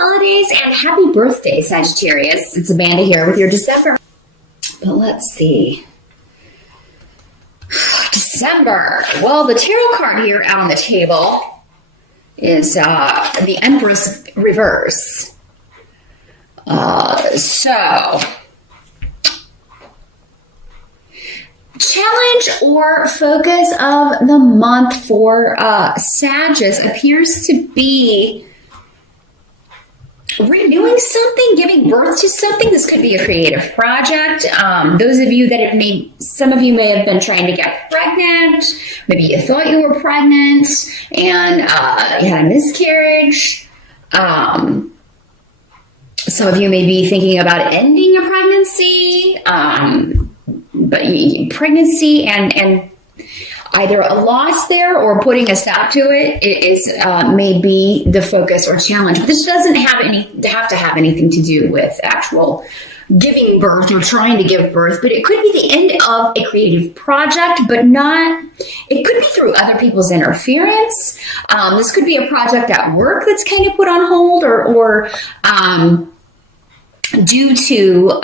holidays and happy birthday, Sagittarius. It's Amanda here with your December. But let's see. December. Well, the tarot card here out on the table is the Empress reverse. So, challenge or focus of the month for Sagittarius appears to be renewing something, giving birth to something. This could be a creative project. Those of you that some of you may have been trying to get pregnant. Maybe you thought you were pregnant and you had a miscarriage. Some of you may be thinking about ending a pregnancy, but pregnancy and either a loss there or putting a stop to it is may be the focus or challenge. But this doesn't have to have anything to do with actual giving birth or trying to give birth, but it could be the end of a creative project, but not, it could be through other people's interference. This could be a project at work that's kind of put on hold or due to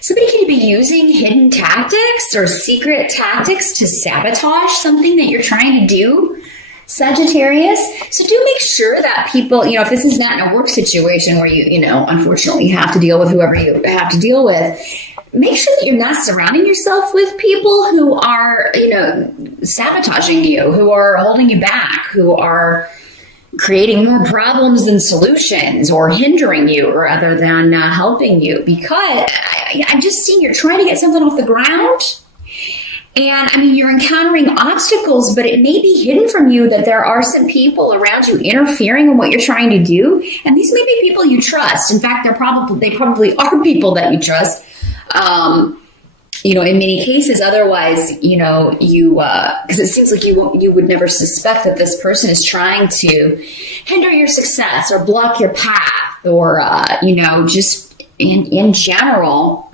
somebody could be using hidden tactics or secret tactics to sabotage something that you're trying to do, Sagittarius. So do make sure that people, if this is not in a work situation where you unfortunately have to deal with whoever you have to deal with, make sure that you're not surrounding yourself with people who are, sabotaging you, who are holding you back, who are creating more problems than solutions or hindering you rather than helping you, because I'm just seeing you're trying to get something off the ground. And you're encountering obstacles, but it may be hidden from you that there are some people around you interfering in what you're trying to do. And these may be people you trust. In fact, they probably are people that you trust. In many cases, otherwise, because it seems like you would never suspect that this person is trying to hinder your success or block your path or, just in general,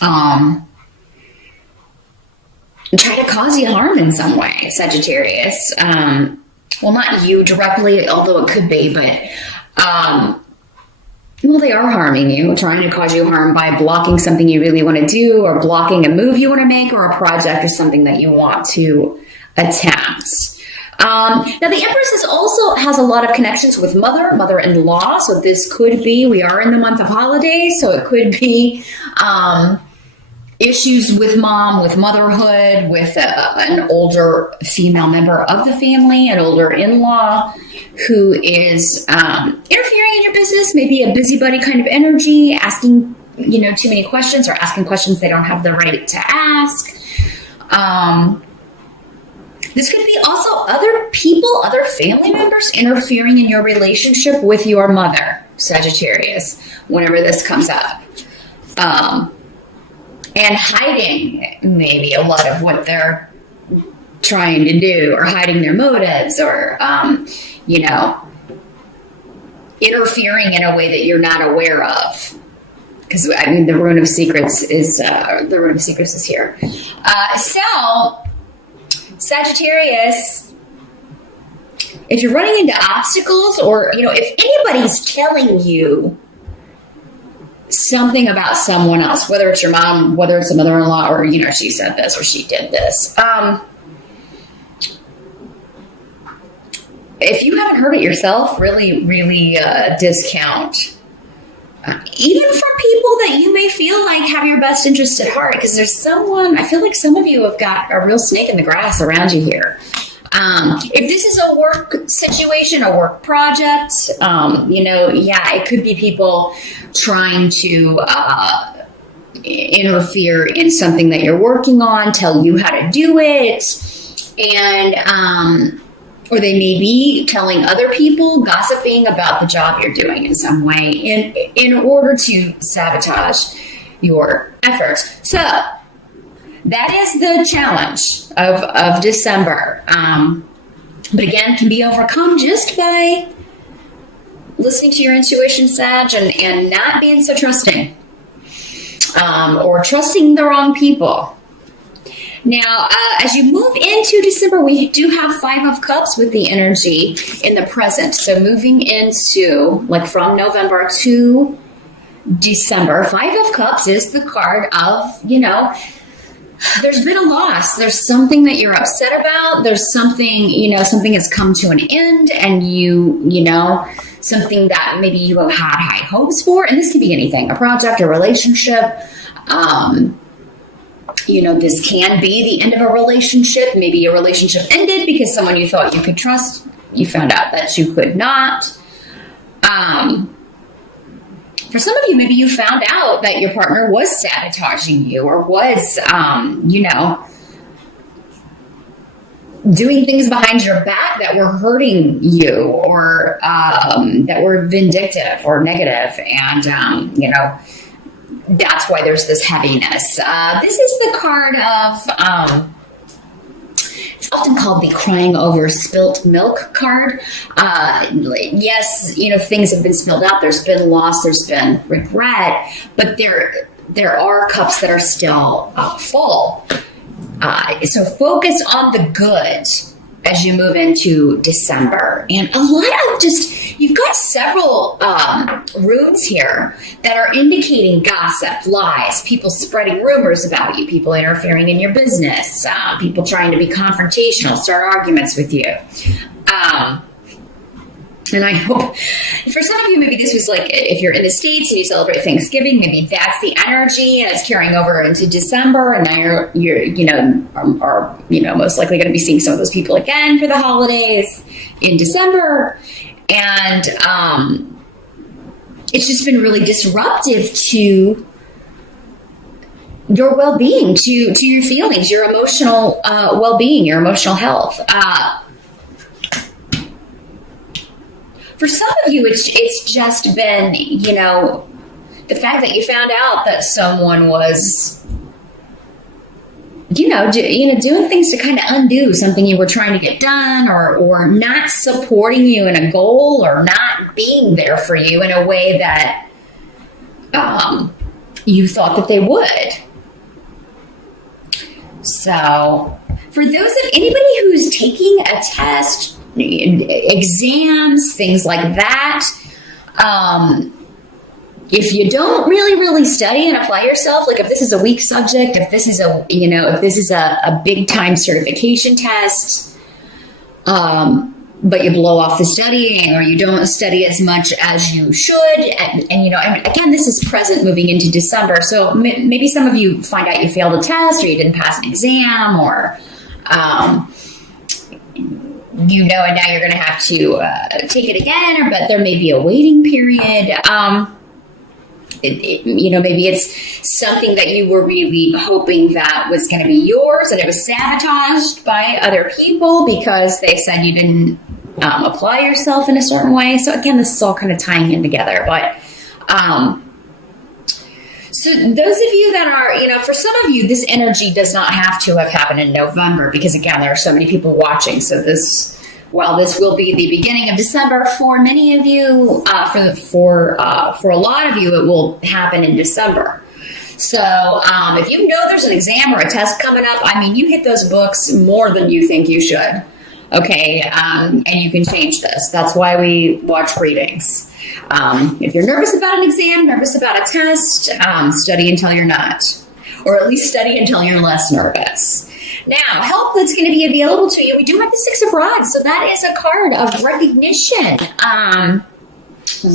try to cause you harm in some way, Sagittarius. Well, not you directly, although it could be, but, they are harming you, trying to cause you harm by blocking something you really want to do or blocking a move you want to make or a project or something that you want to attempt. Now, the Empress also has a lot of connections with mother-in-law. So this could be, we are in the month of holidays, so it could be issues with mom, with motherhood, with an older female member of the family, an older in-law who is interfering in your business, maybe a busybody kind of energy, asking, too many questions or asking questions they don't have the right to ask. This could be also other people, other family members interfering in your relationship with your mother, Sagittarius, whenever this comes up. And hiding maybe a lot of what they're trying to do or hiding their motives or, interfering in a way that you're not aware of. Because, the Rune of Secrets is here. So, Sagittarius, if you're running into obstacles or, if anybody's telling you something about someone else, whether it's your mom, whether it's a mother-in-law, or, she said this or she did this. If you haven't heard it yourself, really, really discount. Even from people that you may feel like have your best interest at heart, because there's someone, I feel like some of you have got a real snake in the grass around you here. If this is a work situation, a work project, it could be people trying to interfere in something that you're working on, tell you how to do it, and or they may be telling other people, gossiping about the job you're doing in some way in order to sabotage your efforts. So that is the challenge of December. But again, can be overcome just by listening to your intuition, Sag, and not being so trusting. Or trusting the wrong people. Now, as you move into December, we do have Five of Cups with the energy in the present. So moving into, like, from November to December, Five of Cups is the card of, you know, there's been a loss. There's something that you're upset about. There's something, you know, something has come to an end, and you know, something that maybe you have had high hopes for. And this could be anything, a project, a relationship. You know, this can be the end of a relationship. Maybe a relationship ended because someone you thought you could trust, you found out that you could not. For some of you, maybe you found out that your partner was sabotaging you, or was, you know, doing things behind your back that were hurting you, or that were vindictive or negative. And, you know, that's why there's this heaviness. This is the card of, it's often called the crying over spilt milk card. Yes, you know, things have been spilled out. There's been loss. There's been regret. But there are cups that are still full. So focus on the good as you move into December. And a lot of you've got several runes here that are indicating gossip, lies, people spreading rumors about you, people interfering in your business, people trying to be confrontational, start arguments with you. And I hope for some of you, maybe this was like, if you're in the States and you celebrate Thanksgiving, maybe that's the energy and it's carrying over into December. And now you're you know, are you know, most likely going to be seeing some of those people again for the holidays in December. And it's just been really disruptive to your well-being, to your feelings, your emotional well-being, your emotional health. For some of you, it's just been, you know, the fact that you found out that someone was, you know, doing things to kind of undo something you were trying to get done, or not supporting you in a goal, or not being there for you in a way that you thought that they would. So, for anybody who's taking a test, exams, things like that, if you don't really study and apply yourself, like if this is a weak subject, if this is a big time certification test, but you blow off the studying, or you don't study as much as you should, and you know, and again, this is present moving into December, so maybe some of you find out you failed a test, or you didn't pass an exam, or you know, and now you're going to have to take it again, but there may be a waiting period. You know, maybe it's something that you were really hoping that was going to be yours, and it was sabotaged by other people because they said you didn't apply yourself in a certain way. So again, this is all kind of tying in together. But so those of you that are, you know, for some of you, this energy does not have to have happened in November, because again, there are so many people watching. So this will be the beginning of December for many of you. For a lot of you, it will happen in December. So if you know there's an exam or a test coming up, I mean, you hit those books more than you think you should. Okay, and you can change this. That's why we watch readings. If you're nervous about an exam, nervous about a test, study until you're not. Or at least study until you're less nervous. Now, help that's going to be available to you. We do have the Six of Rods. So that is a card of recognition,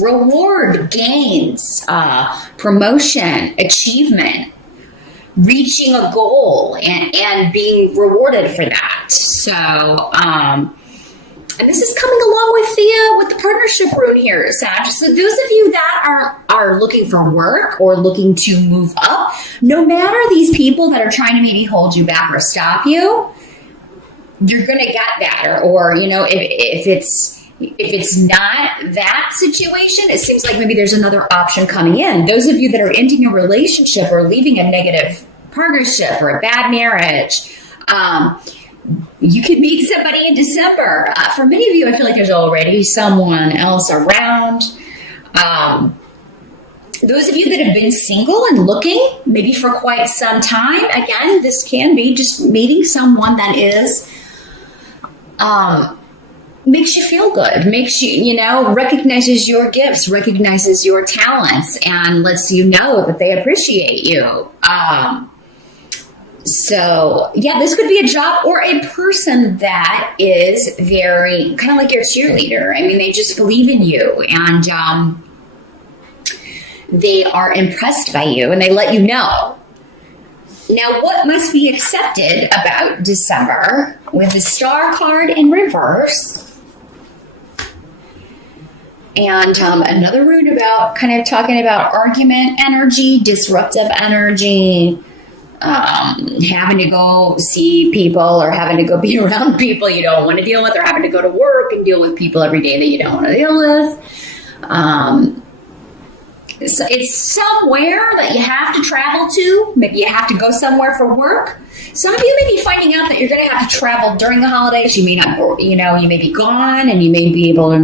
reward, gains, promotion, achievement, reaching a goal, and being rewarded for that. So, and this is coming along with the partnership rune here, Sag. So those of you that are looking for work or looking to move up, no matter these people that are trying to maybe hold you back or stop you, you're going to get that. Or you know, if it's not that situation, it seems like maybe there's another option coming in. Those of you that are ending a relationship or leaving a negative partnership or a bad marriage, you could meet somebody in December. For many of you, I feel like there's already someone else around. Those of you that have been single and looking, maybe for quite some time, again, this can be just meeting someone that is, makes you feel good, makes you, recognizes your gifts, recognizes your talents, and lets you know that they appreciate you. So, yeah, this could be a job or a person that is very, kind of like your cheerleader. I mean, they just believe in you, and they are impressed by you, and they let you know. Now, what must be accepted about December with the Star card in reverse? And another rune about kind of talking about argument energy, disruptive energy, having to go see people or having to go be around people you don't want to deal with, or having to go to work and deal with people every day that you don't want to deal with. So it's somewhere that you have to travel to. Maybe you have to go somewhere for work. Some of you may be finding out that you're going to have to travel during the holidays. You may not, you may be gone, and you may be able to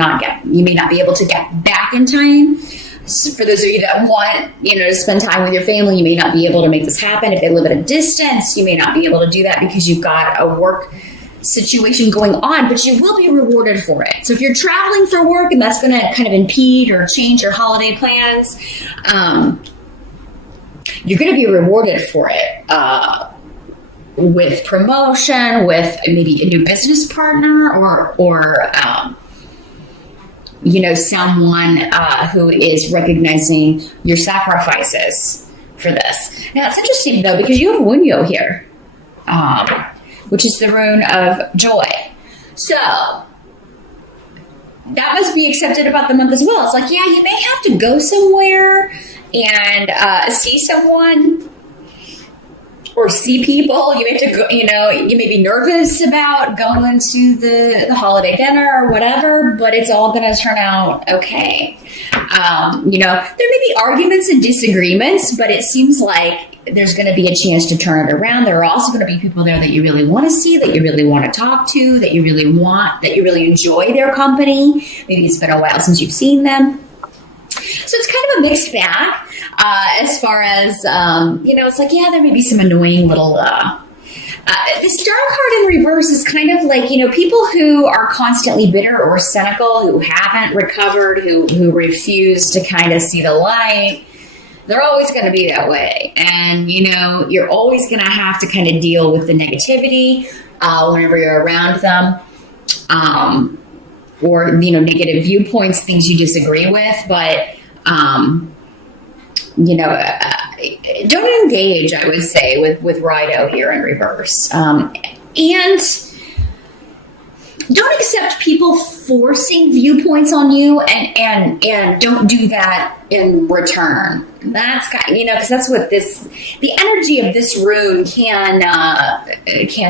you may not be able to get back in time. So for those of you that want, to spend time with your family, you may not be able to make this happen. If they live at a distance, you may not be able to do that because you've got a work situation going on, but you will be rewarded for it. So if you're traveling for work and that's going to kind of impede or change your holiday plans, you're going to be rewarded for it with promotion, with maybe a new business partner, or someone who is recognizing your sacrifices for this. Now, it's interesting, though, because you have Wunyo here, which is the rune of joy. So, that must be accepted about the month as well. It's like, yeah, you may have to go somewhere and see someone or see people. You may have to go, you may be nervous about going to the holiday dinner or whatever, but it's all going to turn out okay. There may be arguments and disagreements, but it seems like there's going to be a chance to turn it around. There are also going to be people there that you really want to see, that you really want to talk to, that you really enjoy their company. Maybe it's been a while since you've seen them. So it's kind of a mixed bag as far as, it's like, yeah, there may be some annoying little, the Star card in reverse is kind of like, people who are constantly bitter or cynical, who haven't recovered, who refuse to kind of see the light. They're always going to be that way. And, you're always going to have to kind of deal with the negativity whenever you're around them. Or, negative viewpoints, things you disagree with. But, don't engage, I would say, with Rido here in reverse. And don't accept people forcing viewpoints on you, and don't do that in return. That's because that's what the energy of this rune can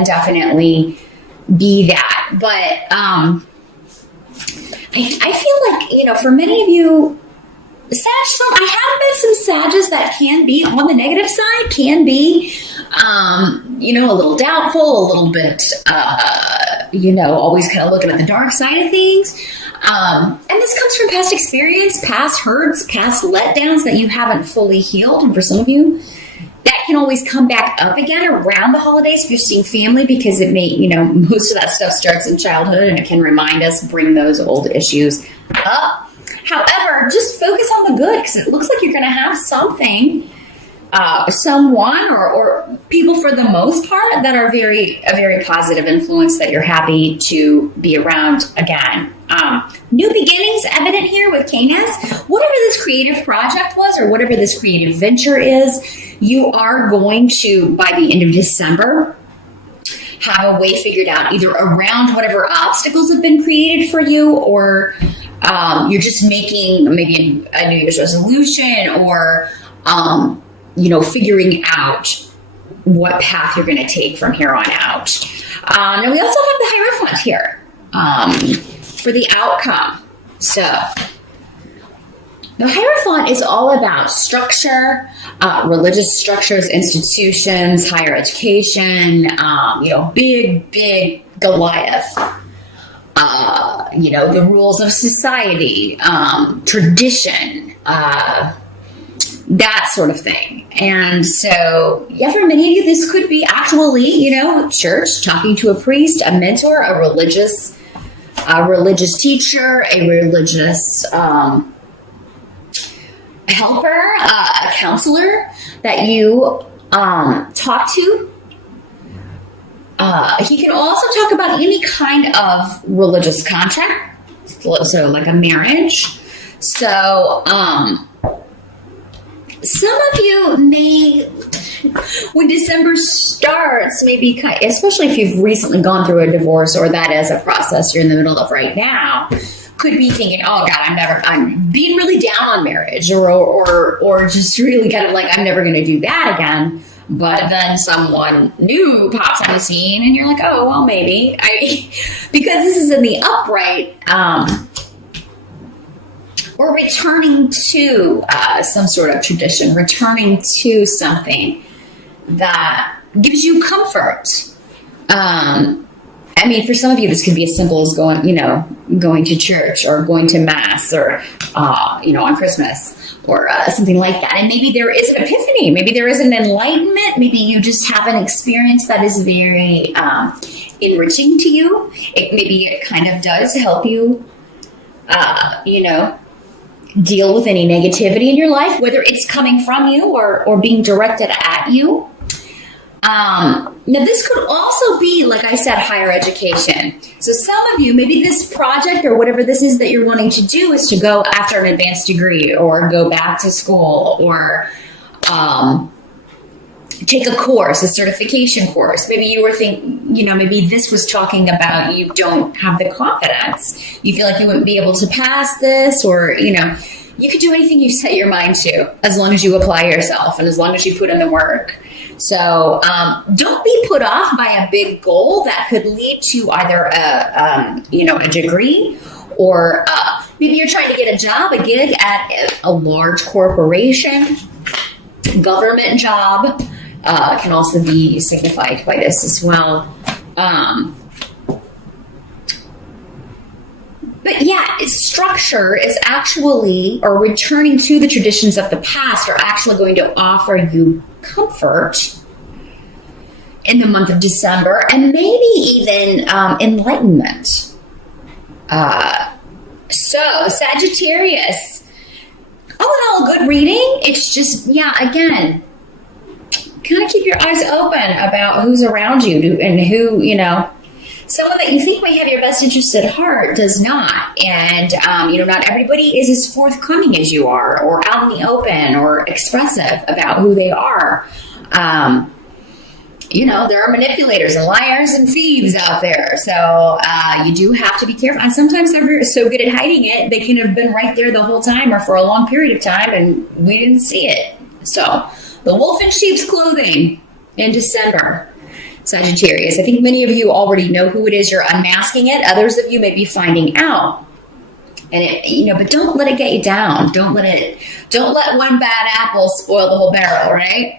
definitely be that. But I feel like, for many of you, I have met some Sages that can be on the negative side, can be, a little doubtful, a little bit, always kind of looking at the dark side of things. And this comes from past experience, past hurts, past letdowns that you haven't fully healed. And for some of you, that can always come back up again around the holidays if you're seeing family, because it may, most of that stuff starts in childhood, and it can remind us, bring those old issues up. However, just focus on the good, because it looks like you're going to have something, someone or people for the most part that are a very positive influence that you're happy to be around again. New beginnings evident here with Canis. Whatever this creative project was, or whatever this creative venture is, you are going to, by the end of December, have a way figured out, either around whatever obstacles have been created for you, or you're just making maybe a New Year's resolution, or, figuring out what path you're going to take from here on out. And we also have the Hierophant here for the outcome. So the Hierophant is all about structure, religious structures, institutions, higher education, big Goliath. The rules of society, tradition, that sort of thing. And so, yeah, for many of you, this could be actually, church, talking to a priest, a mentor, a religious teacher, a religious helper, a counselor that you talk to. He can also talk about any kind of religious contract, so like a marriage. So, some of you may, when December starts, maybe, especially if you've recently gone through a divorce or that is a process you're in the middle of right now, could be thinking, oh God, I'm being really down on marriage, or just really kind of like, I'm never going to do that again. But then someone new pops on the scene and you're like, oh, well, maybe. Because this is in the upright, or returning to some sort of tradition, returning to something that gives you comfort. For some of you, this could be as simple as going to church or going to mass or, on Christmas or something like that. And maybe there is an epiphany. Maybe there is an enlightenment. Maybe you just have an experience that is very enriching to you. Maybe it kind of does help you, deal with any negativity in your life, whether it's coming from you or being directed at you. Now, this could also be, like I said, higher education. So some of you, maybe this project or whatever this is that you're wanting to do is to go after an advanced degree or go back to school or take a course, a certification course. Maybe you were thinking, maybe this was talking about you don't have the confidence. You feel like you wouldn't be able to pass this, or, you could do anything you set your mind to as long as you apply yourself and as long as you put in the work. So don't be put off by a big goal that could lead to either a degree, or maybe you're trying to get a job, a gig at a large corporation, government job. Can also be signified by this as well. But yeah, its structure is actually, or returning to the traditions of the past, are actually going to offer you comfort in the month of December, and maybe even enlightenment. So, Sagittarius, all in all, good reading. It's just, again, kind of keep your eyes open about who's around you and who, someone that you think may have your best interest at heart does not. And, not everybody is as forthcoming as you are, or out in the open, or expressive about who they are. There are manipulators and liars and thieves out there. So you do have to be careful. And sometimes they're so good at hiding it, they can have been right there the whole time or for a long period of time, and we didn't see it. So the wolf in sheep's clothing in December, Sagittarius. I think many of you already know who it is. You're unmasking it. Others of you may be finding out. And but don't let it get you down. Don't let one bad apple spoil the whole barrel, right?